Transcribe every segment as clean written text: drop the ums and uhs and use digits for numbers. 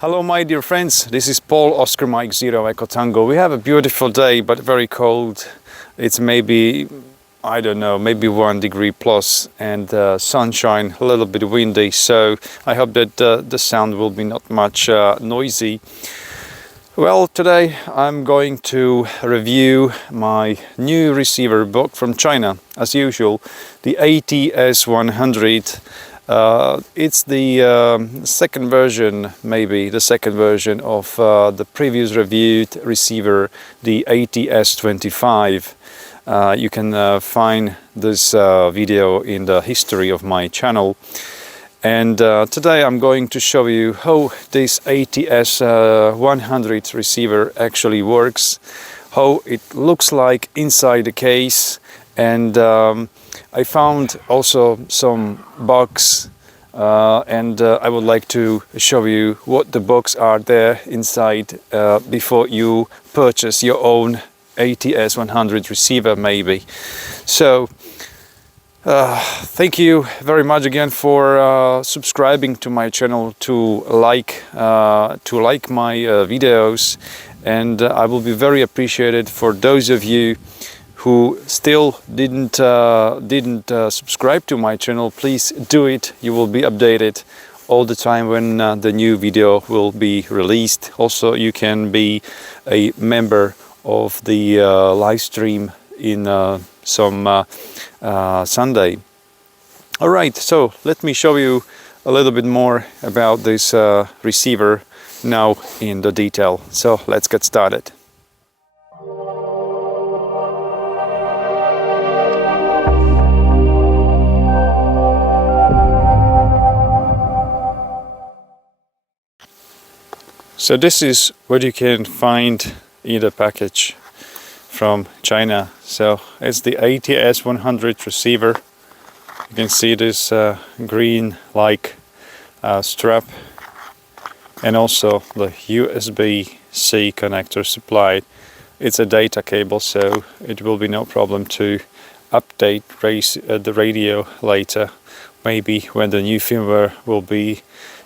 Hello my dear friends, this is Paul Oscar Mike Zero Echo Tango. We have a beautiful day but very cold. It's maybe, I don't know, maybe 1 degree plus and sunshine, a little bit windy, so I hope that the sound will be not much noisy. Well, today I'm going to review my new receiver book from China, as usual, the ATS-100. It's the second version, maybe the second version of the previous reviewed receiver, the ATS-25. You can find this video in the history of my channel. And today I'm going to show you how this ATS-100 receiver actually works, how it looks like inside the case, and I found also some bugs and I would like to show you what the bugs are there inside before you purchase your own ATS-100 receiver maybe. So thank you very much again for subscribing to my channel, to like my videos, and I will be very appreciated for those of you who still didn't subscribe to my channel. Please do it. You will be updated all the time when the new video will be released. Also, you can be a member of the live stream in some Sunday. All right, so let me show you a little bit more about this receiver now in the detail. So let's get started. So this is what you can find in the package from China. So it's the ATS-100 receiver. You can see this green like strap, and also the USB-C connector supplied. It's a data cable, so it will be no problem to update the radio later, maybe when the new firmware will be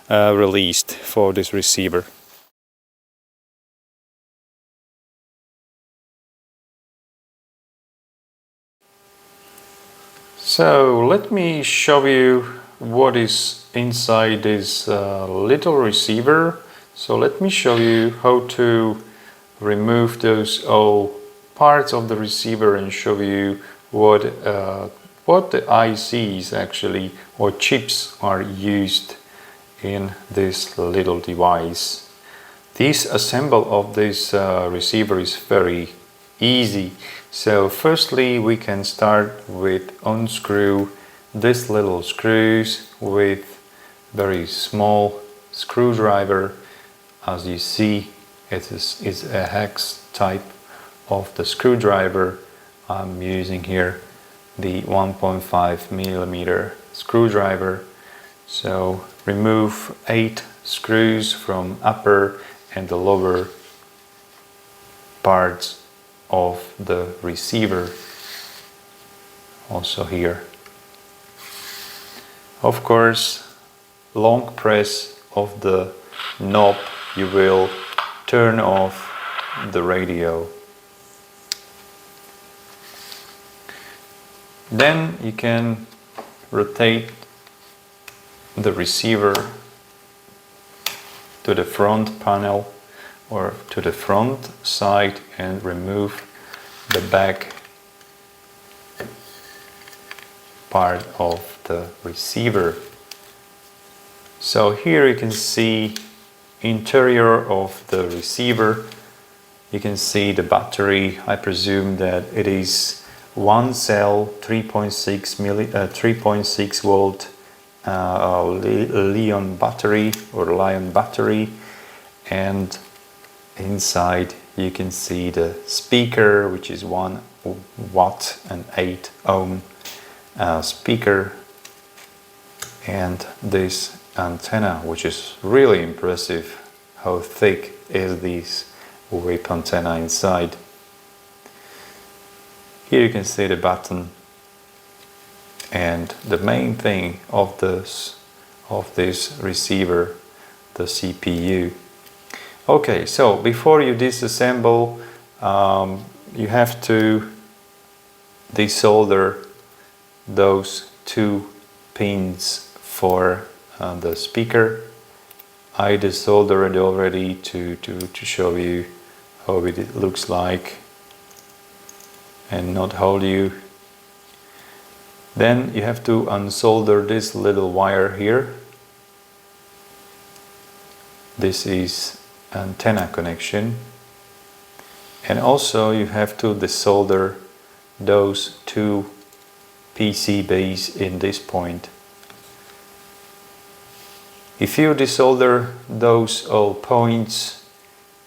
released for this receiver. So let me show you what is inside this little receiver. So let me show you how to remove those all parts of the receiver and show you what the ICs actually, or chips, are used in this little device. This assembly of this receiver is very easy. So firstly we can start with unscrew this little screws with very small screwdriver. As you see, it is a hex type of the screwdriver. I'm using here the 1.5 millimeter screwdriver. So remove 8 screws from upper and the lower parts of the receiver, also here. Of course, long press of the knob, you will turn off the radio. Then you can rotate the receiver to the front panel or to the front side and remove the back part of the receiver. So here you can see interior of the receiver. You can see the battery. I presume that it is one cell 3.6 volt Lion battery, and inside you can see the speaker, which is 1 watt and 8 ohm speaker, and this antenna, which is really impressive. How thick is this whip antenna inside? Here you can see the button, and the main thing of this receiver, the CPU, Okay, so before you disassemble, you have to desolder those two pins for the speaker. I desoldered it already to show you how it looks like and not hold you. Then you have to unsolder this little wire here. This is antenna connection, and also you have to desolder those two PCBs in this point. If you desolder those all points,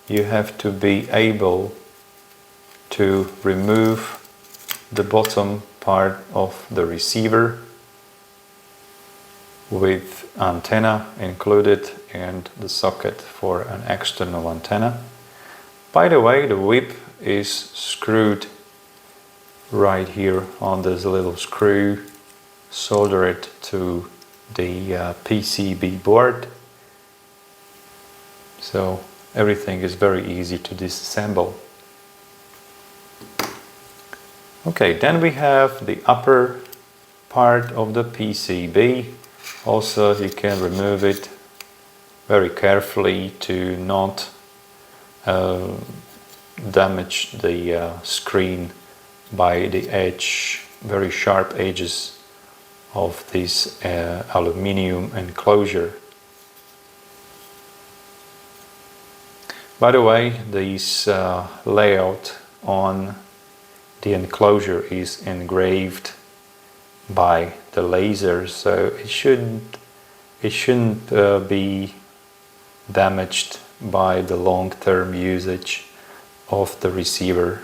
you have to be able to remove the bottom part of the receiver with antenna included and the socket for an external antenna. By the way, the whip is screwed right here on this little screw. Solder it to the PCB board. So everything is very easy to disassemble. Okay, then we have the upper part of the PCB. Also, you can remove it very carefully to not damage the screen by the edge, very sharp edges of this aluminium enclosure. By the way, this layout on the enclosure is engraved by the laser, so it shouldn't be damaged by the long-term usage of the receiver,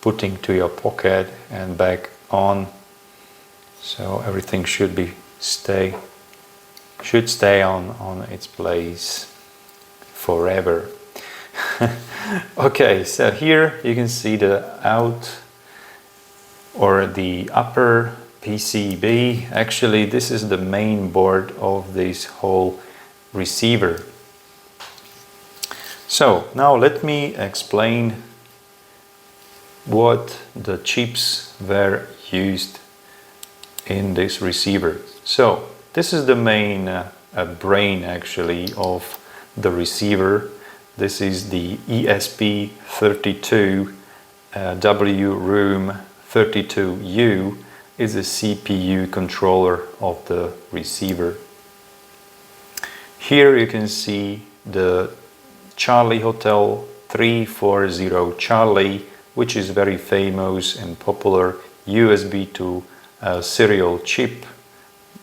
putting to your pocket and back on. So everything should stay on its place forever. Okay, so here you can see the upper PCB. Actually, this is the main board of this whole receiver. So now let me explain what the chips were used in this receiver. So this is the main brain actually of the receiver. This is the ESP32 W Room 32U is a CPU controller of the receiver. Here you can see the Charlie Hotel 340 Charlie, which is very famous and popular USB to serial chip,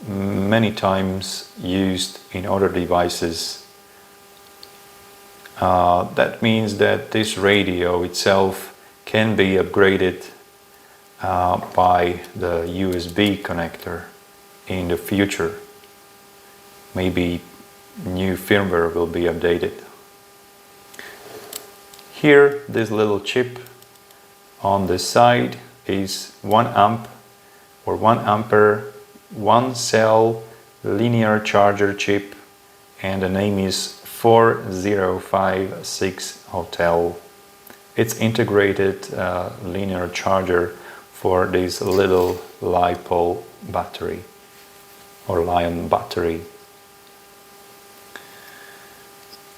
many times used in other devices. That means that this radio itself can be upgraded by the USB connector in the future. Maybe new firmware will be updated. Here, this little chip on the side is 1 amp or 1 ampere, 1 cell linear charger chip, and the name is 4056 Hotel. It's integrated linear charger for this little LiPo battery or Lion battery.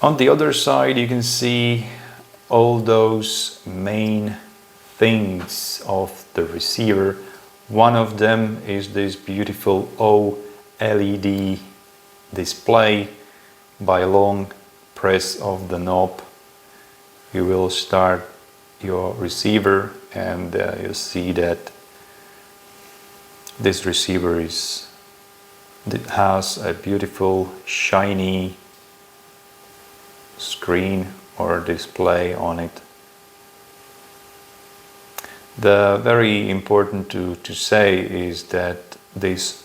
On the other side you can see all those main things of the receiver. One of them is this beautiful OLED display. By long press of the knob you will start your receiver, and you'll see that this receiver has a beautiful shiny screen or display on it. The very important to say is that this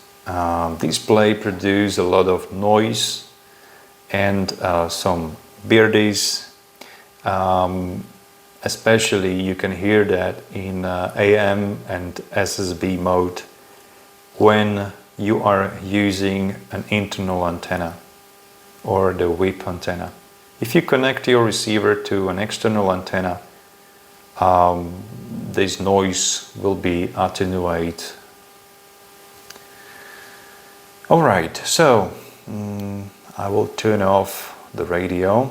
display produces a lot of noise and some birdies. Especially you can hear that in AM and SSB mode when you are using an internal antenna or the whip antenna. If you connect your receiver to an external antenna, this noise will be attenuated. Alright, so I will turn off the radio.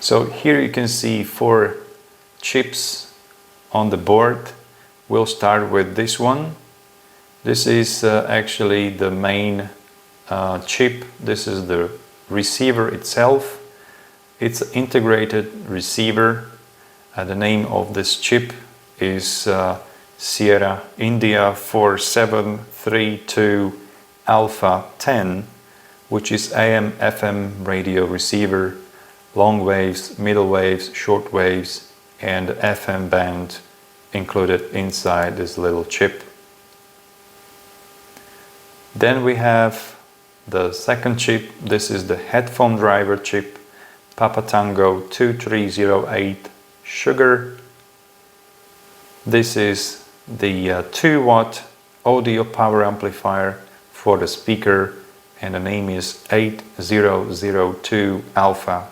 So here you can see 4 chips on the board. We'll start with this one. This is actually the main chip. This is the receiver itself. It's an integrated receiver. The name of this chip is Sierra India 4732 Alpha 10, which is AM FM radio receiver, long waves, middle waves, short waves, and FM band included inside this little chip. Then we have the second chip. This is the headphone driver chip, Papa Tango 2308 Sugar. This is the 2-watt audio power amplifier for the speaker, and the name is 8002 Alpha.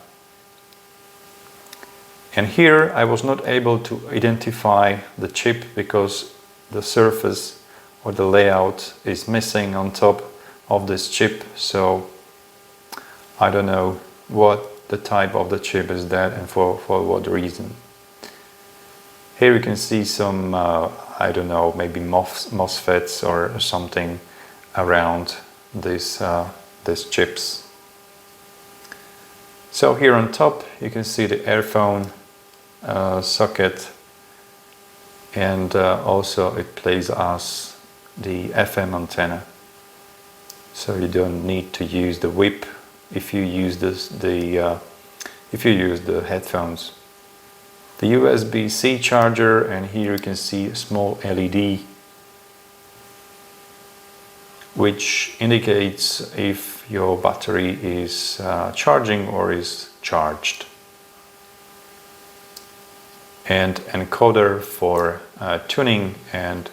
And here I was not able to identify the chip because the surface or the layout is missing on top of this chip, so I don't know what the type of the chip is that and for what reason. Here you can see some, I don't know, maybe MOSFETs or something around these chips. So here on top you can see the earphone socket, and also it plays us the FM antenna. So you don't need to use the whip if you use the headphones. The USB-C charger, and here you can see a small LED which indicates if your battery is charging or is charged. And encoder for tuning and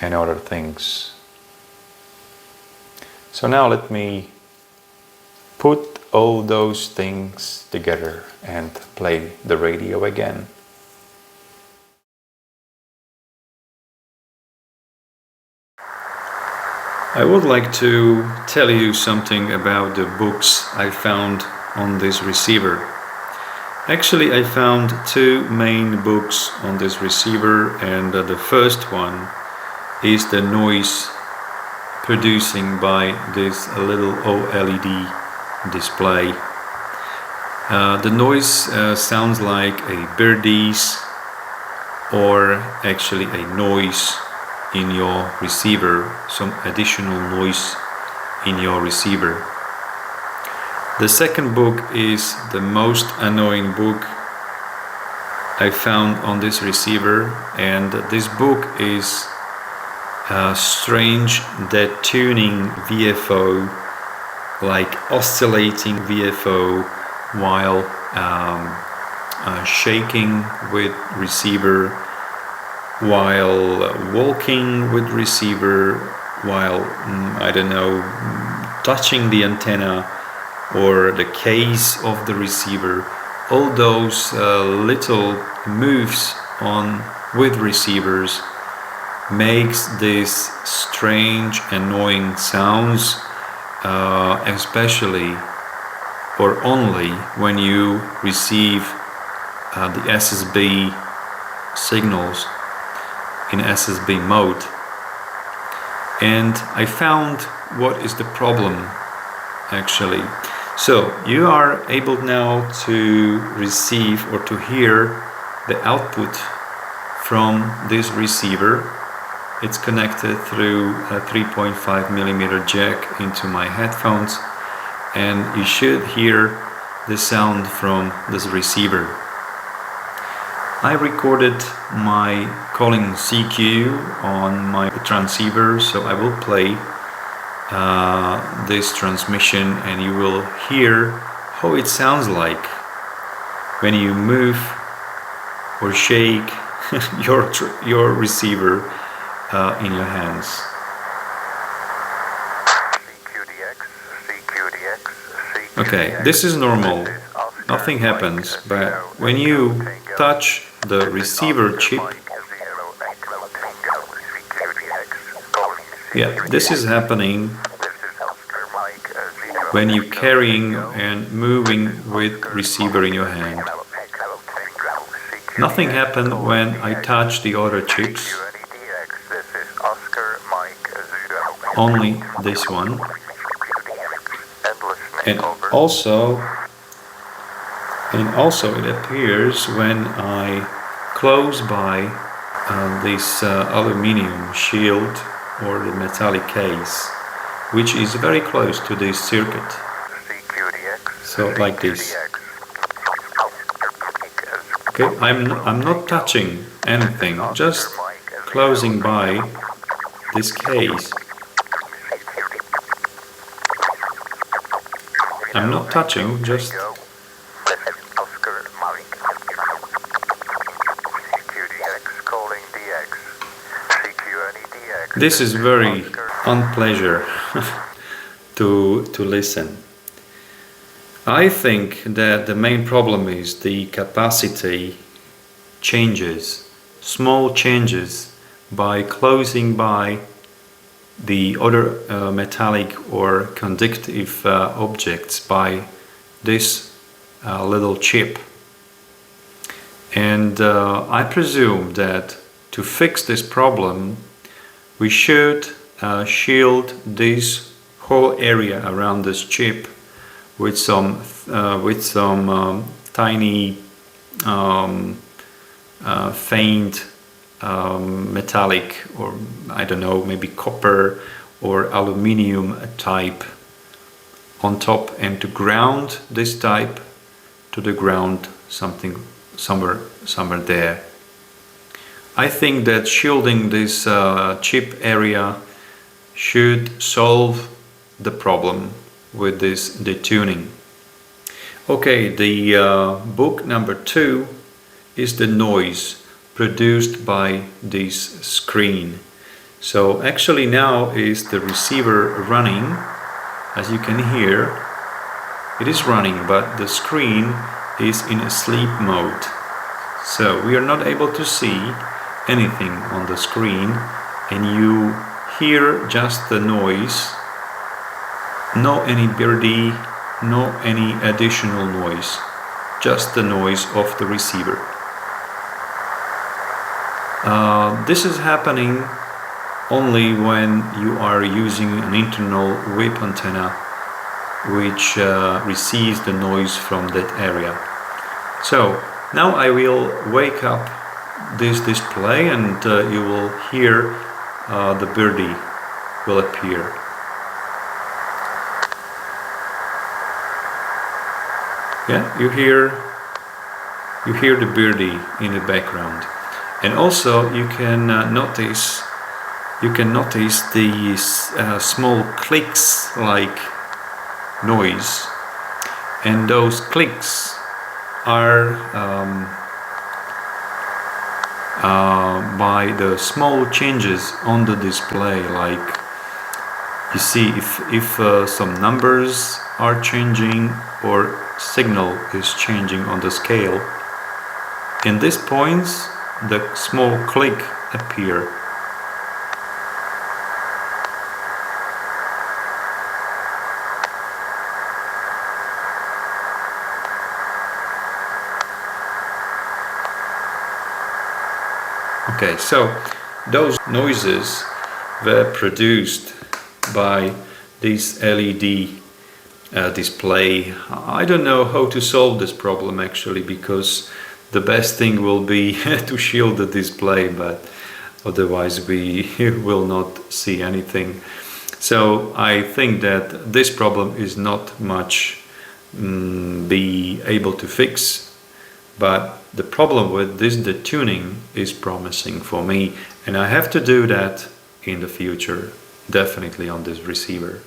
other things. So now let me put all those things together and play the radio again. I would like to tell you something about the books I found on this receiver. Actually, I found 2 main books on this receiver, and the first one is the noise producing by this little OLED display. The noise sounds like a birdies or actually a noise in your receiver, some additional noise in your receiver. The second book is the most annoying book I found on this receiver, and this book is a strange dead tuning VFO, like oscillating VFO while shaking with receiver, while walking with receiver, while I don't know, touching the antenna or the case of the receiver. All those little moves on with receivers makes this strange, annoying sounds, especially or only when you receive the SSB signals in SSB mode. And I found what is the problem actually. So you are able now to receive or to hear the output from this receiver. It's connected through a 3.5mm jack into my headphones, and you should hear the sound from this receiver. I recorded my calling CQ on my transceiver, so I will play this transmission and you will hear how it sounds like when you move or shake your receiver in your hands. CQDX, CQDX, Okay, this is normal, nothing happens, but when you touch the receiver chip, yeah, this is happening when you're carrying and moving with receiver in your hand. Nothing happened when I touch the other chips, only this one. And also it appears when I close by this aluminium shield or the metallic case, which is very close to this circuit. So like this. Okay, I'm not touching anything, just closing by this case. I'm not touching, just this is very unpleasant to listen. I think that the main problem is the capacity changes, small changes by closing by the other metallic or conductive objects by this little chip. And I presume that to fix this problem we should shield this whole area around this chip with some tiny faint metallic, or I don't know, maybe copper or aluminium type on top, and to ground this type to the ground somewhere there. I think that shielding this chip area should solve the problem with this detuning. Okay, the book number 2 is the noise produced by this screen. So actually now is the receiver running. As you can hear, it is running, but the screen is in a sleep mode. So we are not able to see anything on the screen, and you hear just the noise, no any birdie, no any additional noise, just the noise of the receiver. This is happening only when you are using an internal whip antenna which receives the noise from that area. So now I will wake up this display, and you will hear the birdie will appear. Yeah, you hear the birdie in the background, and also you can notice these small clicks like noise, and those clicks are by the small changes on the display. Like you see if some numbers are changing or signal is changing on the scale. In these points the small click appear. Okay, so those noises were produced by this LED display. I don't know how to solve this problem actually, because the best thing will be to shield the display, but otherwise we will not see anything. So I think that this problem is not much be able to fix, but the problem with this detuning is promising for me, and I have to do that in the future, definitely on this receiver.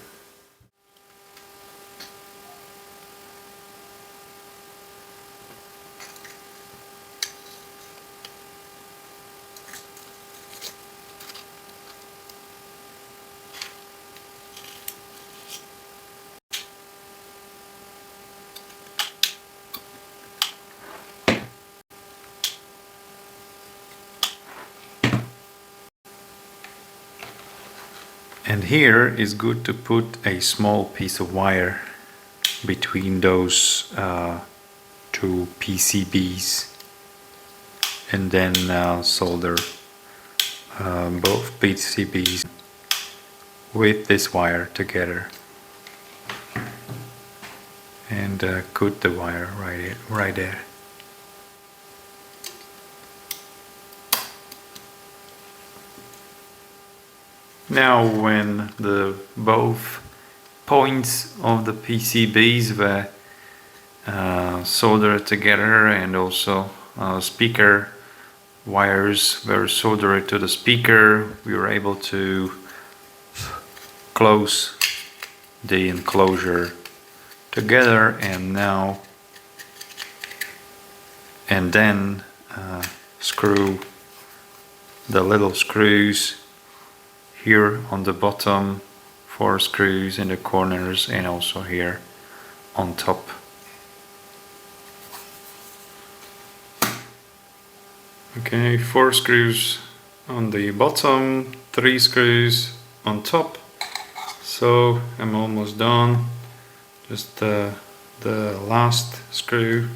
And here is good to put a small piece of wire between those two PCBs, and then solder both PCBs with this wire together, and cut the wire right there. Now when the both points of the PCBs were soldered together, and also speaker wires were soldered to the speaker, we were able to close the enclosure together, and then screw the little screws here on the bottom, 4 screws in the corners, and also here on top. Okay, 4 screws on the bottom, 3 screws on top. So I'm almost done. Just the last screw,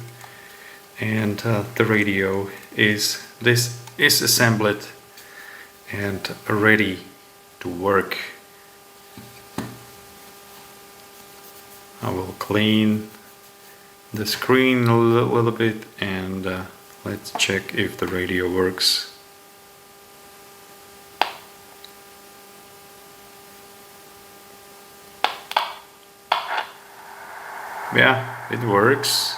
and the radio is assembled and ready to work. I will clean the screen a little bit, and let's check if the radio works. Yeah, it works.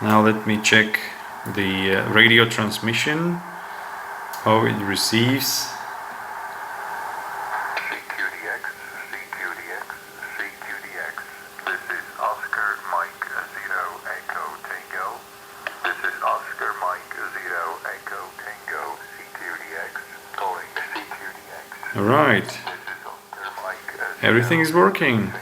Now let me check the radio transmission, how it receives. CQDX, CQDX, CQDX. This is Oscar Mike 0 Echo Tango. This is Oscar Mike 0 Echo Tango, CQDX, calling CQDX. Alright, This is Oscar Mike 0 everything is working.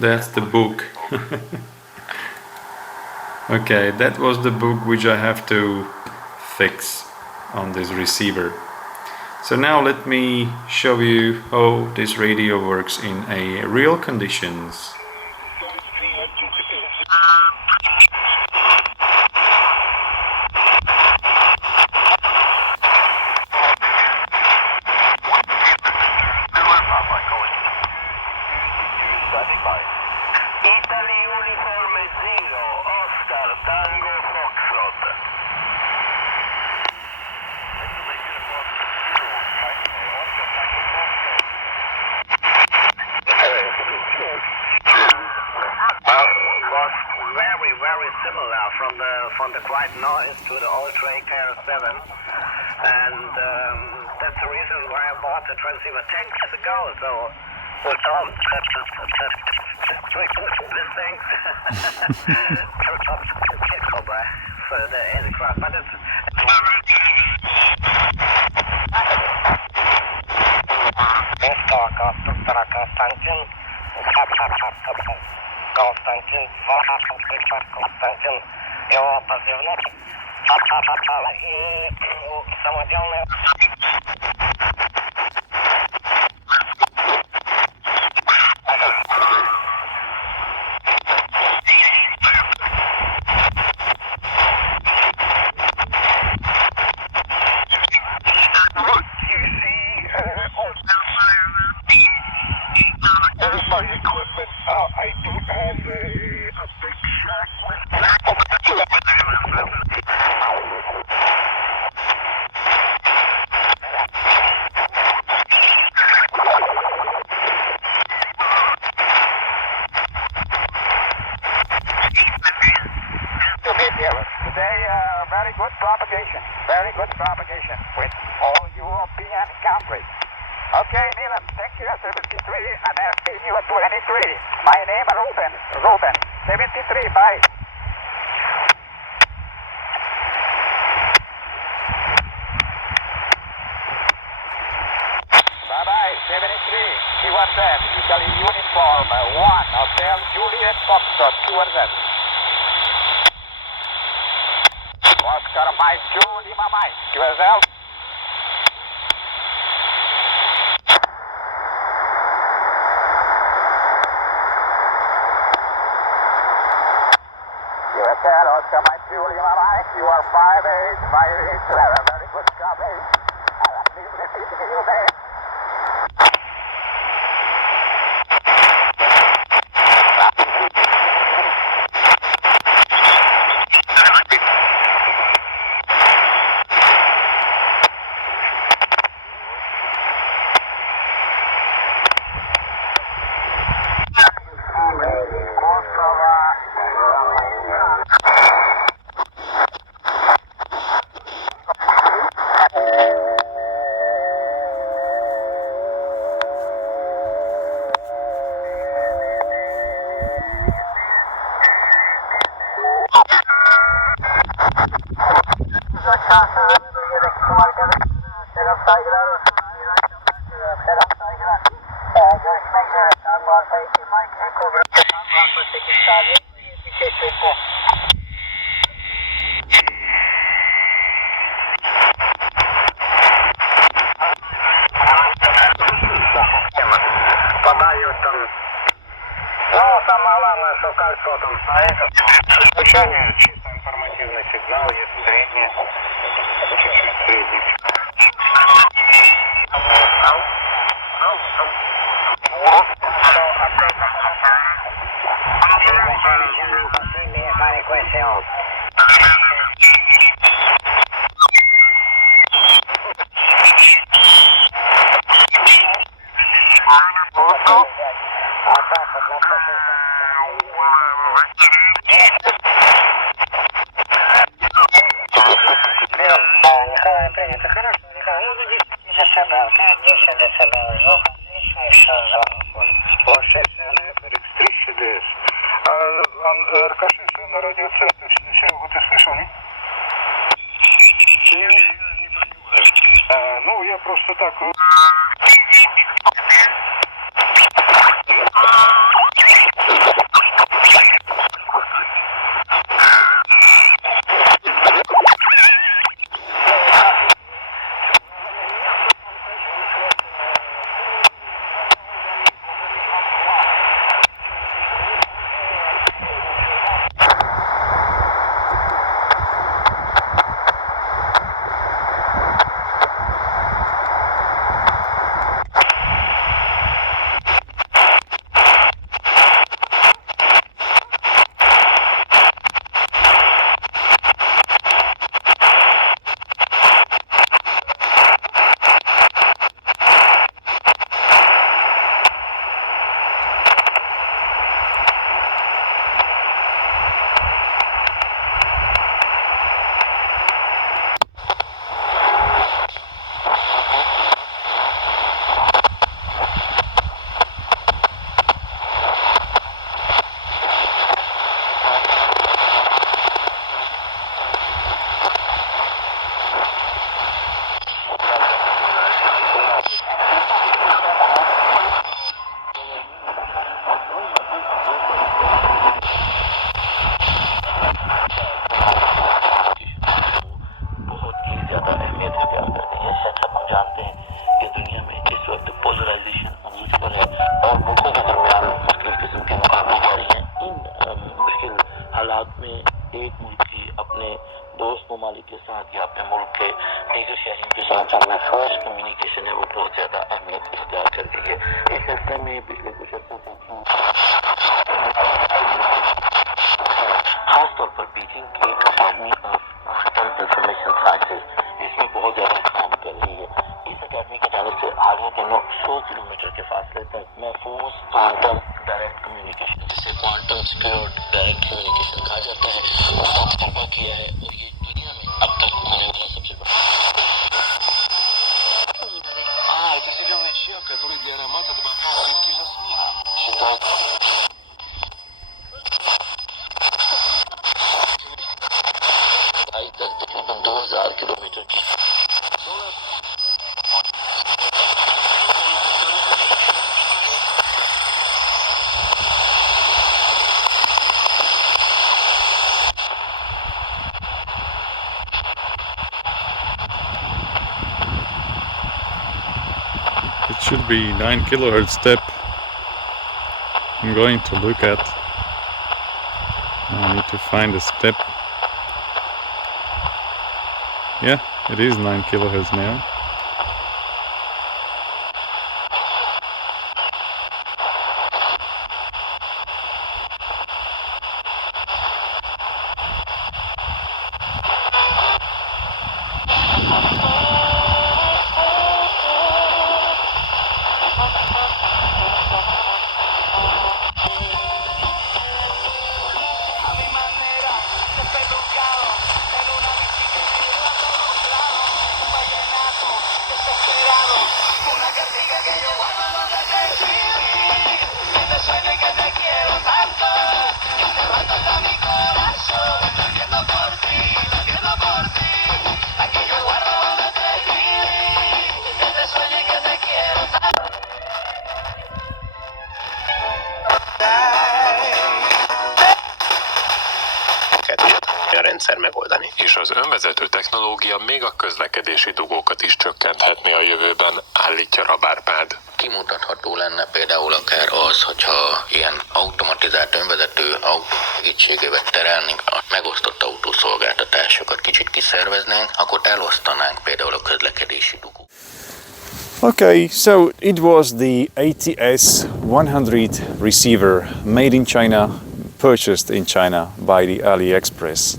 That's the book. Okay, that was the book which I have to fix on this receiver. So now let me show you how this radio works in a real conditions. Italy Uniforme 0, Oscar Tango Foxtrot. Was very similar from the quiet noise to the old Trey KR7, and that's the reason why I bought the transceiver 10 years ago. So with all this thing for the aircraft, but it's Константин, его позывной и самоделный. Equipment. I do have a big shack with Today, very good propagation with all European countries. Okay, Milan, thank you, 73, and I'll see you at 23. My name is Ruben, 73, bye. Bye-bye, 73, QRZ, Italy Uniform, 1, Hotel Juliet Foxtrot, QRZ. Oscar Mike Lima Mike. QSL. QSL, Oscar Mike Lima Mike. You are 5857. Very good copy. Please repeat the new name. Подают там. Ну, самое главное, что кольцо там стоит. Звучание, чисто информативный сигнал, есть средний. Чуть-чуть средний. Николай, принято. Хорошо, Николай. Ну, 10 децибел. 10 децибел. Звук отлично, еще звук. Площадь RX3 CDS. Рикошет на радиоцентре. Серегу, ты слышал, не? Не понимаю. Ну, я просто так... should be 9 kilohertz step. I'm going to look at. I need to find a step. Yeah, it is 9 kilohertz now. A rendszer megoldani. És az önvezető technológia még a közlekedési dugókat is csökkenthetné a jövőben, állítja Rabárpád. Kimutatható lenne például akár az, hogyha ilyen automatizált önvezető autó segítségével terelnénk a megosztott autószolgáltatásokat, kicsit kiszerveznénk, akkor elosztanánk például a közlekedési dugót. Okay, so it was the ATS-100 receiver made in China, purchased in China by the AliExpress.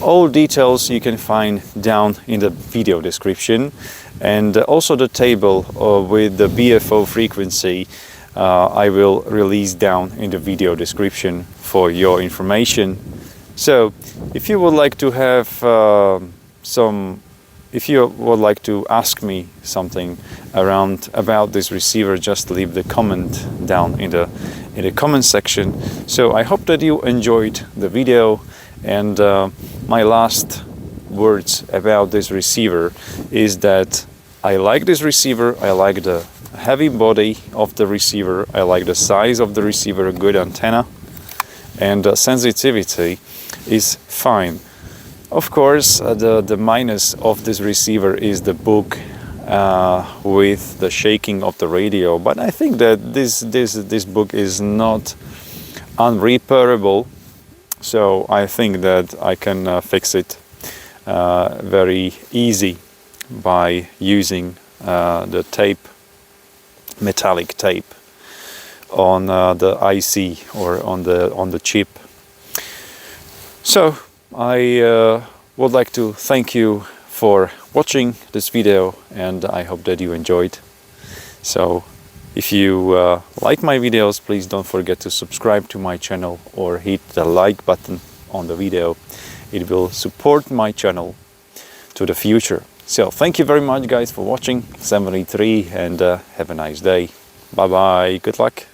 All details you can find down in the video description, and also the table with the BFO frequency I will release down in the video description for your information. So if you would like to have if you would like to ask me something about this receiver, just leave the comment down in the comment section. So I hope that you enjoyed the video, and my last words about this receiver is that I like this receiver. I like the heavy body of the receiver. I like the size of the receiver, a good antenna, and the sensitivity is fine. Of course, the minus of this receiver is the book with the shaking of the radio, but I think that this book is not unrepairable, so I think that I can fix it very easy by using the tape, metallic tape on the IC or on the chip. So I would like to thank you for watching this video, and I hope that you enjoyed. So if you like my videos, please don't forget to subscribe to my channel or hit the like button on the video. It will support my channel to the future. So thank you very much guys for watching. 73, and have a nice day. Bye bye, good luck.